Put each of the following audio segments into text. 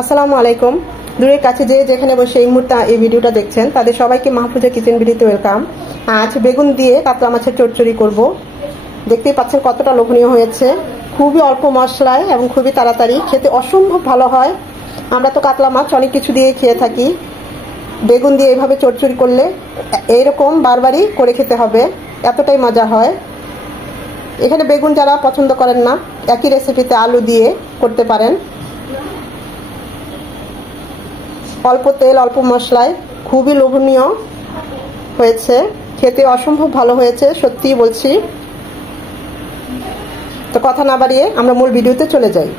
আসসালামু আলাইকুম। দূরের কাছে যে যেখানে বসে এই মুহূর্তে এই ভিডিওটা দেখছেন তাদের সবাইকে মাহফুজা কিচেন ভিডিওতে ওয়েলকাম। আজ বেগুন দিয়ে কাতলা মাছের চচ্চড়ি করব। দেখতেই পাচ্ছেন কতটা লোভনীয় হয়েছে, খুবই অল্প মশলায় এবং খুবই তাড়াতাড়ি, খেতে অসম্ভব ভালো হয়। আমরা তো কাতলা মাছ অনেক কিছু দিয়ে খেয়ে থাকি, বেগুন দিয়ে এইভাবে চচ্চড়ি করলে এইরকম বারবারই করে খেতে হবে, এতটাই মজা হয়। এখানে বেগুন যারা পছন্দ করেন না, একই রেসিপিতে আলু দিয়ে করতে পারেন। অল্প তেল অল্প মশলায় খুবই লোভনীয় হয়েছে, খেতে অসম্ভব ভালো হয়েছে, সত্যিই বলছি। তো কথা না বাড়িয়ে আমরা মূল ভিডিওতে চলে যাই।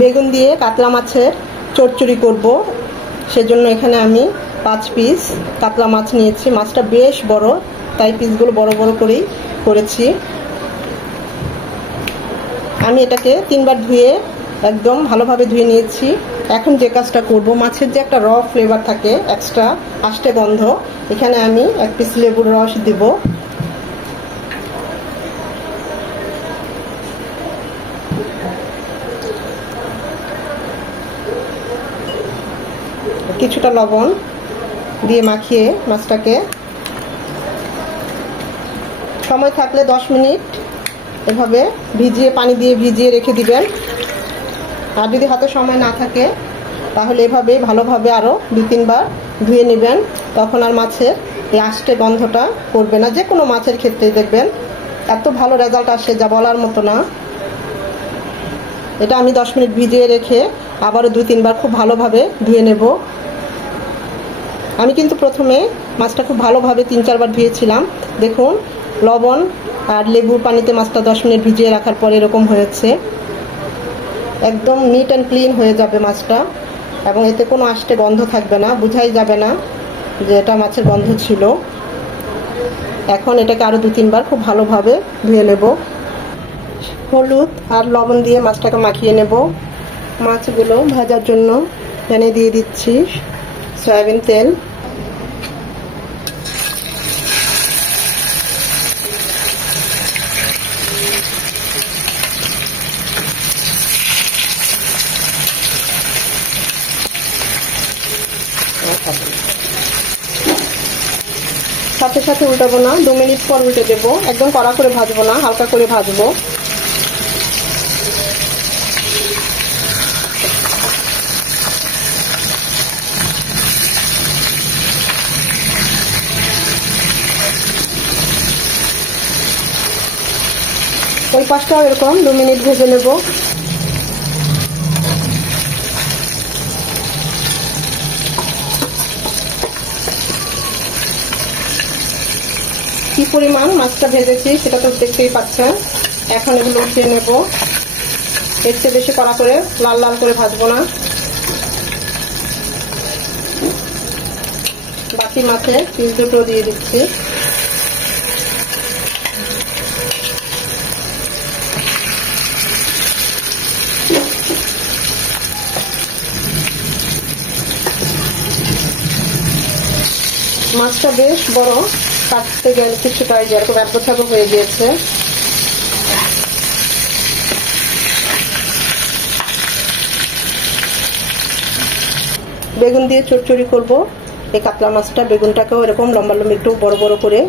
বেগুন দিয়ে কাতলা মাছের চচ্চড়ি করব, সেজন্য এখানে আমি 5 পিস কাতলা মাছ নিয়েছি। মাছটা বেশ বড়, তাই পিসগুলো বড় বড় করেই করেছি। আমি এটাকে 3 বার ধুয়ে একদম ভালোভাবে ধুয়ে নিয়েছি। এখন যে কাজটা করব, মাছের যে একটা র ফ্লেভার থাকে, এক্সট্রা আষ্টে গন্ধ, এখানে আমি 1 পিস লেবুর রস দিব। কিছুটা লবণ দিয়ে মাখিয়ে মাছটাকে সময় থাকলে 10 মিনিট এভাবে ভিজিয়ে, পানি দিয়ে ভিজিয়ে রেখে দিবেন। আর যদি হাতে সময় না থাকে তাহলে এভাবে ভালোভাবে আরও 2-3 বার ধুয়ে নেবেন, তখন আর মাছের এই আষ্টে গন্ধটা করবে না। যে কোনো মাছের ক্ষেত্রেই দেখবেন এত ভালো রেজাল্ট আসে যা বলার মতো না। এটা আমি 10 মিনিট ভিজিয়ে রেখে আবারও 2-3 বার খুব ভালোভাবে ধুয়ে নেব। আমি কিন্তু প্রথমে মাছটা খুব ভালোভাবে 3-4 বার ধুয়েছিলাম। দেখুন, লবণ আর লেবুর পানিতে মাছটা 10 মিনিট ভিজিয়ে রাখার পর এরকম হয়েছে। একদম নিট অ্যান্ড ক্লিন হয়ে যাবে মাছটা, এবং এতে কোনো আষ্টে গন্ধ থাকবে না, বোঝাই যাবে না যে এটা মাছের গন্ধ ছিল। এখন এটাকে আরও 2-3 বার খুব ভালোভাবে ধুয়ে নেব। হলুদ আর লবণ দিয়ে মাছটাকে মাখিয়ে নেব। মাছগুলো ভাজার জন্য প্যানে দিয়ে দিচ্ছি সয়াবিন তেল। সাথে সাথে উল্টাবো না, 2 মিনিট পর উল্টে দেবো। একদম কড়া করে ভাজবো না, হালকা করে ভাজবো। ওই পাশটাও এরকম 2 মিনিট ভেজে নেব। কি পরিমাণ মাছটা ভেজেছি সেটা তো দেখতেই পাচ্ছেন। এখন এগুলো উঠিয়ে নেব। এর চেয়ে বেশি কড়া করে লাল লাল করে ভাজবো না। বাকি মাছের পিস দুটো দিয়ে দিচ্ছি। মাছটা বেশ বড়, কাটতে গেলে কিছুটা এরকম একসাথে হয়ে গিয়েছে। বেগুন দিয়ে চচ্চড়ি করব এই কাতলা মাছটা। বেগুনটাকেও এরকম লম্বা লম্বা একটু বড় বড় করে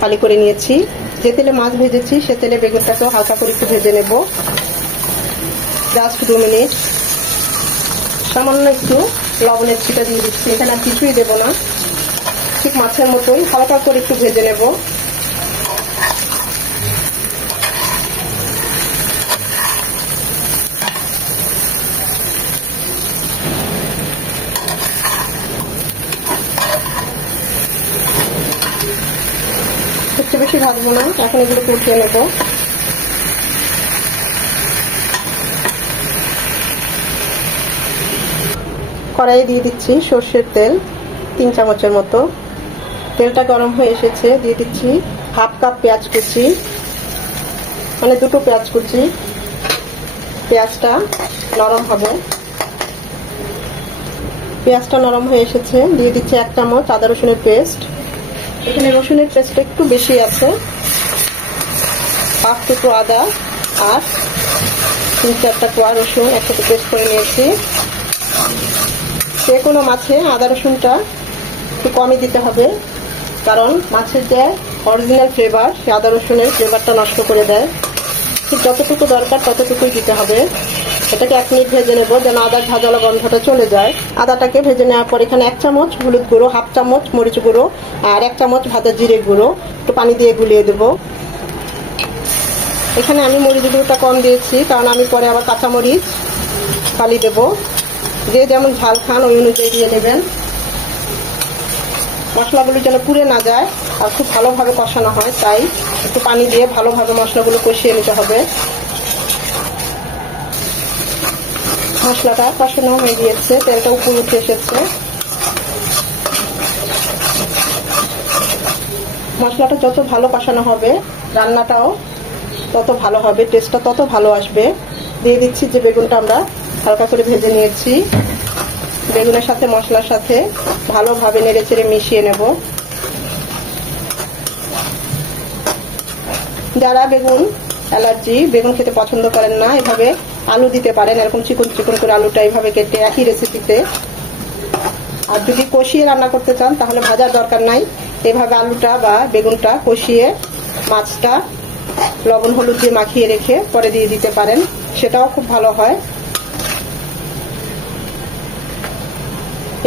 ফালি করে নিয়েছি। যে তেলে মাছ ভেজেছি সে তেলে বেগুনটাকেও হালকা করে একটু ভেজে নেব, জাস্ট 2 মিনিট। সামান্য একটু লবণের ছিটা দিয়ে দিচ্ছি, এখানে আর কিছুই দেবো না, ঠিক মাছের মতোই হালকা করে একটু ভেজে নেব। একটু বেশি ভাজবো না, এখন এগুলো উঠিয়ে নেব। কড়াইয়ে দিয়ে দিচ্ছি সর্ষের তেল 3 চামচের মতো। তেলটা গরম হয়ে এসেছে, দিয়ে দিচ্ছি 1/2 কাপ পেঁয়াজ কুচি, মানে 2টো পেঁয়াজ কুচি। পেঁয়াজটা নরম হবে। পেঁয়াজটা নরম হয়ে এসেছে, দিয়ে দিচ্ছি 1 চামচ আদা রসুনের পেস্ট। এখানে রসুনের পেস্ট একটু বেশি আছে, 5 টুকরো আদা আর 3-4টা কোয়া রসুন একসাথে পেস্ট করে নিয়েছি। যে কোনো মাছে আদা রসুনটা একটু কমই দিতে হবে, কারণ মাছের যে অরিজিনাল ফ্লেভার সে আদা রসুনের ফ্লেভারটা নষ্ট করে দেয়। ঠিক যতটুকু দরকার ততটুকুই দিতে হবে। এটাকে 1 মিনিট ভেজে নেব যেন আদার ভাজালো গন্ধটা চলে যায়। আদাটাকে ভেজে নেওয়ার পর এখানে 1 চামচ হলুদ গুঁড়ো, 1/2 চামচ মরিচ গুঁড়ো আর 1 চামচ ভাজা জিরে গুঁড়ো একটু পানি দিয়ে গুলিয়ে দেব। এখানে আমি মরিচ গুঁড়োটা কম দিয়েছি, কারণ আমি পরে আবার কাঁচামরিচ ফালি দেব। যে যেমন ঝাল খান ওই অনুযায়ী দিয়ে নেবেন। মশলাগুলো যেন পুড়ে না যায় আর খুব ভালোভাবে কষানো হয়, তাই একটু পানি দিয়ে ভালোভাবে মশলাগুলো কষিয়ে নিতে হবে। মশলাটা কষানো হয়ে গিয়েছে, তেলটা উপরে উঠে এসেছে। মশলাটা যত ভালো কষানো হবে রান্নাটাও তত ভালো হবে, টেস্টটা তত ভালো আসবে। দিয়ে দিচ্ছি যে বেগুনটা আমরা হালকা করে ভেজে নিয়েছি। বেগুনের সাথে মশলার সাথে ভালোভাবে নেড়েচেড়ে মিশিয়ে নেব। যারা বেগুন অ্যালার্জি, বেগুন খেতে পছন্দ করেন না, এভাবে আলু দিতে পারেন, এরকম চিকন চিকন করে আলুটা এইভাবে কেটে একই রেসিপিতে। আর যদি কষিয়ে রান্না করতে চান তাহলে ভাজার দরকার নাই, এভাবে আলুটা বা বেগুনটা কষিয়ে মাছটা লবণ হলুদ দিয়ে মাখিয়ে রেখে পরে দিয়ে দিতে পারেন, সেটাও খুব ভালো হয়।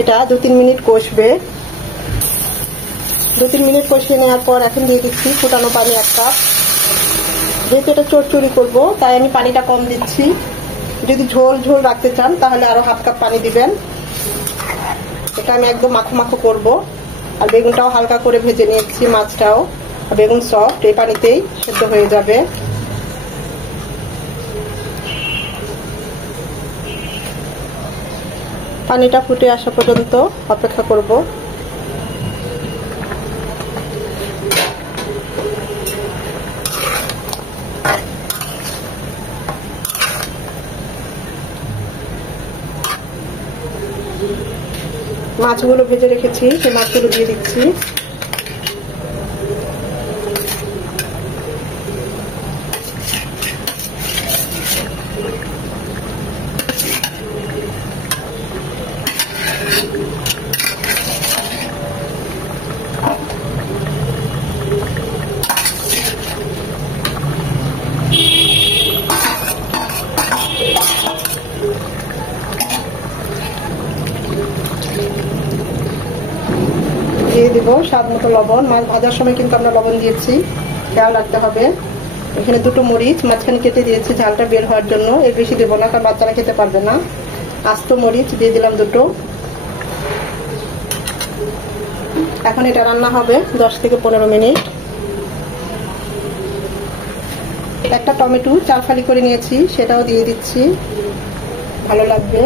এটা 2-3 মিনিট কষবে। 2-3 মিনিট কষিয়ে নেওয়ার পর এখন দিয়ে দিচ্ছি ফুটানো পানি 1 কাপ। যেহেতু এটা চচ্চড়ি করব তাই আমি পানিটা কম দিচ্ছি। যদি ঝোল ঝোল রাখতে চান তাহলে আরো 1/2 কাপ পানি দিবেন। এটা আমি একদম মাখো মাখো করব। আর বেগুনটাও হালকা করে ভেজে নিয়েছি, মাছটাও। বেগুন সফট, এই পানিতেই সেদ্ধ হয়ে যাবে। পানিটা ফুটে আসা পর্যন্ত অপেক্ষা করব। মাছগুলো ভেজে রেখেছি, সেই মাছগুলো দিয়ে দিচ্ছি। দিয়ে দিব স্বাদ মতো লবণ। মাছ ভাজার সময় কিন্তু আমরা লবণ দিয়েছি, খেয়াল রাখতে হবে। এখানে 2টো মরিচ মাঝখানে কেটে দিয়েছি ঝালটা বের হওয়ার জন্য, এর বেশি দেবো না কারণ বাচ্চারা খেতে পারবে না। আস্ত মরিচ দিয়ে দিলাম 2টো। এখন এটা রান্না হবে 10 থেকে 15 মিনিট। একটা টমেটো 4 ফালি করে নিয়েছি, সেটাও দিয়ে দিচ্ছি, ভালো লাগবে।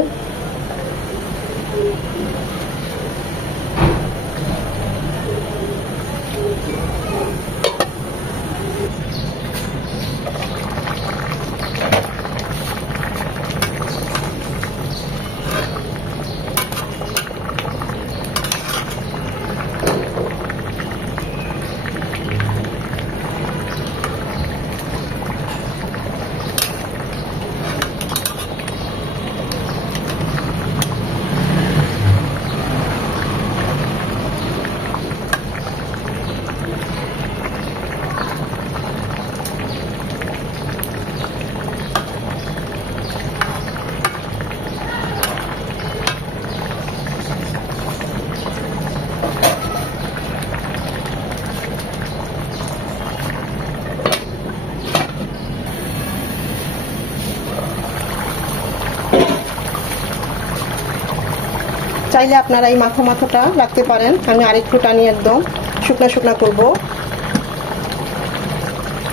চাইলে আপনারা এই মাখো মাখোটা রাখতে পারেন, আমি আরেকটু টানি একদম শুকনা শুকনা করব।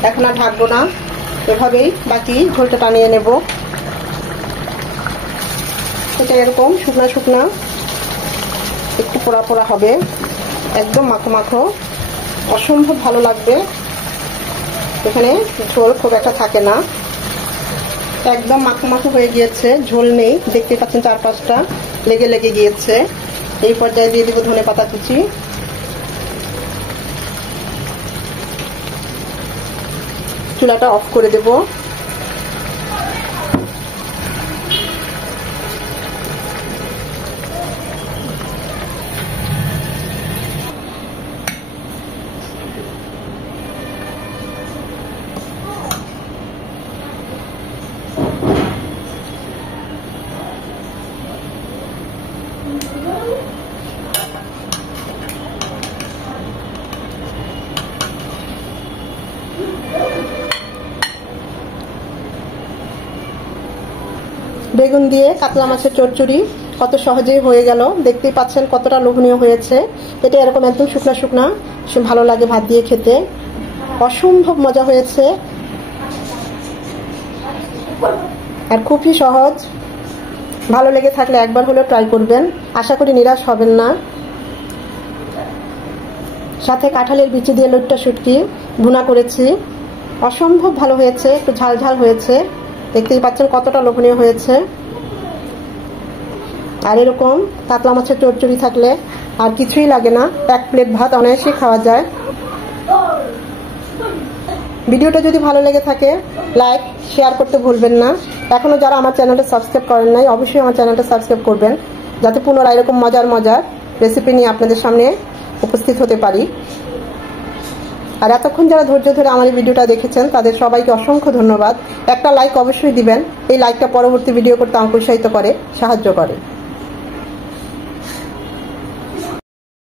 এখন আর ঢাকবো না, এভাবেই বাকি ঝোলটা টানিয়ে নেব। এটা এরকম শুকনা শুকনা একটু পোড়া পোড়া হবে, একদম মাখো মাখো, অসম্ভব ভালো লাগবে। এখানে ঝোল খুব একটা থাকে না, একদম মাখো মাখো হয়ে গিয়েছে, ঝোল নেই, দেখতে পাচ্ছেন চারপাশটা লেগে লেগে গিয়েছে। এই পর্যায়ে দিয়ে দিব ধনেপাতা কুচি। চুলাটা অফ করে দেব। বেগুন দিয়ে কাতলা মাছের চচ্চড়ি কত সহজেই হয়ে গেল। দেখতেই পাচ্ছেন কতটা লোভনীয় হয়েছে। এটা এরকম একদম শুকনা শুকনা ভালো লাগে ভাত দিয়ে খেতে, অসম্ভব মজা হয়েছে আর খুবই সহজ। ভালো লেগে থাকলে একবার হলেও ট্রাই করবেন, আশা করি নিরাশ হবেন না। সাথে কাঁঠালের বিচি দিয়ে লইট্টা শুটকি ভুনা করেছি, অসম্ভব ভালো হয়েছে, একটু ঝাল ঝাল হয়েছে। দেখতেই পাচ্ছেন কতটা লোভনীয় হয়েছে। আর এরকম কাতলা মাছের চচ্চড়ি থাকলে আর কিছুই লাগে না, এক প্লেট ভাত অনায়াসেই খাওয়া যায়। ভিডিওটা যদি ভালো লেগে থাকে লাইক শেয়ার করতে ভুলবেন না। এখনো যারা আমার চ্যানেলটা সাবস্ক্রাইব করেন নাই অবশ্যই আমার চ্যানেলটা সাবস্ক্রাইব করবেন, যাতে পুনরায় এরকম মজার মজার রেসিপি নিয়ে আপনাদের সামনে উপস্থিত হতে পারি। আর এতক্ষণ যারা ধৈর্য ধরে আমার এই ভিডিওটা দেখেছেন তাদের সবাইকে অসংখ্য ধন্যবাদ। একটা লাইক অবশ্যই দিবেন, এই লাইকটা পরবর্তী ভিডিও করতে আমাকে উৎসাহিত করে, সাহায্য করে।